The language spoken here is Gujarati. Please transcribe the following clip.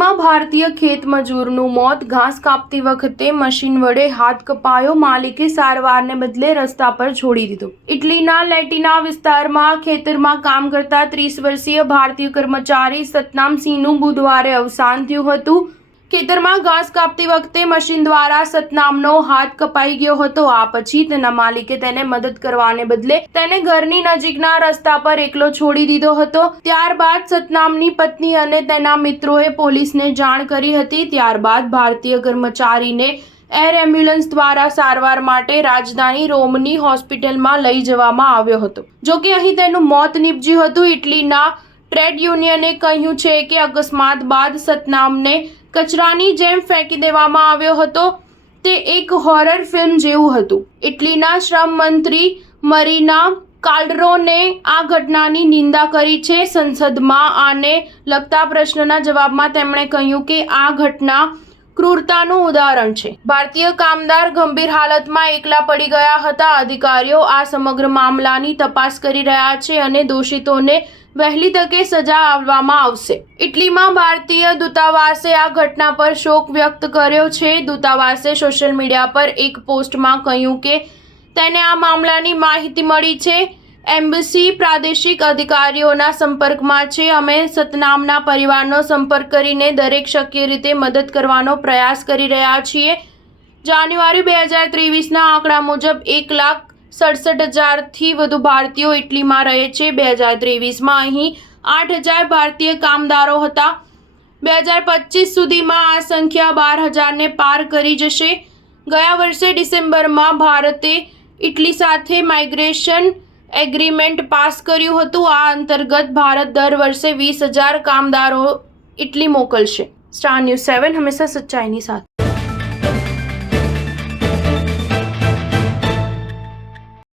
ઇટલીમાં ભારતીય ખેત મજૂરનું મોત. ઘાસ કાપતી વખતે મશીન વડે હાથ કપાયો. માલિકે સારવારને બદલે રસ્તા પર છોડી દીધો. ઇટલીના લેટિના વિસ્તારમાં ખેતરમાં કામ કરતા 30 વર્ષીય ભારતીય કર્મચારી સતનામ સિંહનું બુધવારે અવસાન થયું હતું. ખેતરમાં ઘાસ કાપતી વખતે મશીન દ્વારા સતનામનો હાથ કપાઈ ગયો હતો. આ પછી તેના માલિકે તેને મદદ કરવાને બદલે તેને ઘરની નજીકના રસ્તા પર એકલો છોડી દીધો હતો. ત્યારબાદ સતનામની પત્ની અને તેના મિત્રોએ પોલીસને જાણ કરી હતી. ત્યારબાદ ભારતીય કર્મચારીને એર એમ્બ્યુલન્સ દ્વારા સારવાર માટે રાજધાની રોમની હોસ્પિટલમાં લઈ જવામાં આવ્યો હતો. જોકે અહીં તેનું મોત નીપજ્યું હતું. ઇટલીના ટ્રેડ યુનિયને કહ્યું છે કે અકસ્માત બાદ સતનામને કચરાની જેમ ફેંકી દેવામાં આવ્યો હતો. તે એક હોરર ફિલ્મ જેવું હતું. ઇટલીના શ્રમ મંત્રી મરીના કાલ્ડરોને આ ઘટનાની નિંદા કરી છે. સંસદમાં આને લગતા પ્રશ્નના જવાબમાં તેમણે કહ્યું કે આ ઘટના ક્રૂરતાનું ઉદાહરણ છે. ભારતીય કામદાર ગંભીર હાલતમાં એકલા પડી ગયા હતા. અધિકારીઓ આ સમગ્ર મામલાની તપાસ કરી રહ્યા છે અને દોષિતોને વહેલી તકે સજા આપવામાં આવશે. ઇટલીમાં ભારતીય દૂતાવાસે આ ઘટના પર શોક વ્યક્ત કર્યો છે. દૂતાવાસે સોશિયલ મીડિયા પર એક પોસ્ટમાં કહ્યું કે તેને આ મામલાની માહિતી મળી છે. એમ્બસી પ્રાદેશિક અધિકારીઓના સંપર્કમાં છે. અમે સતનામના પરિવારનો સંપર્ક કરીને દરેક શક્ય રીતે મદદ કરવાનો પ્રયાસ કરી રહ્યા છીએ. જાન્યુઆરી 2023ના આંકડા મુજબ 1,67,000થી વધુ ભારતીયો ઇટલીમાં રહે છે. 2023માં અહીં 8,000 ભારતીય કામદારો હતા. 2025 સુધીમાં આ સંખ્યા 12,000ને પાર કરી જશે. ગયા વર્ષે ડિસેમ્બરમાં ભારતે ઇટલી સાથે માઇગ્રેશન એગ્રીમેન્ટ પાસ કર્યું હતું. આ અંતર્ગત ભારત દર વર્ષે 20,000 કામદારો ઇટલી મોકલશે. સ્ટાર ન્યૂઝ 7 હંમેશા સચ્ચાઈની સાથે.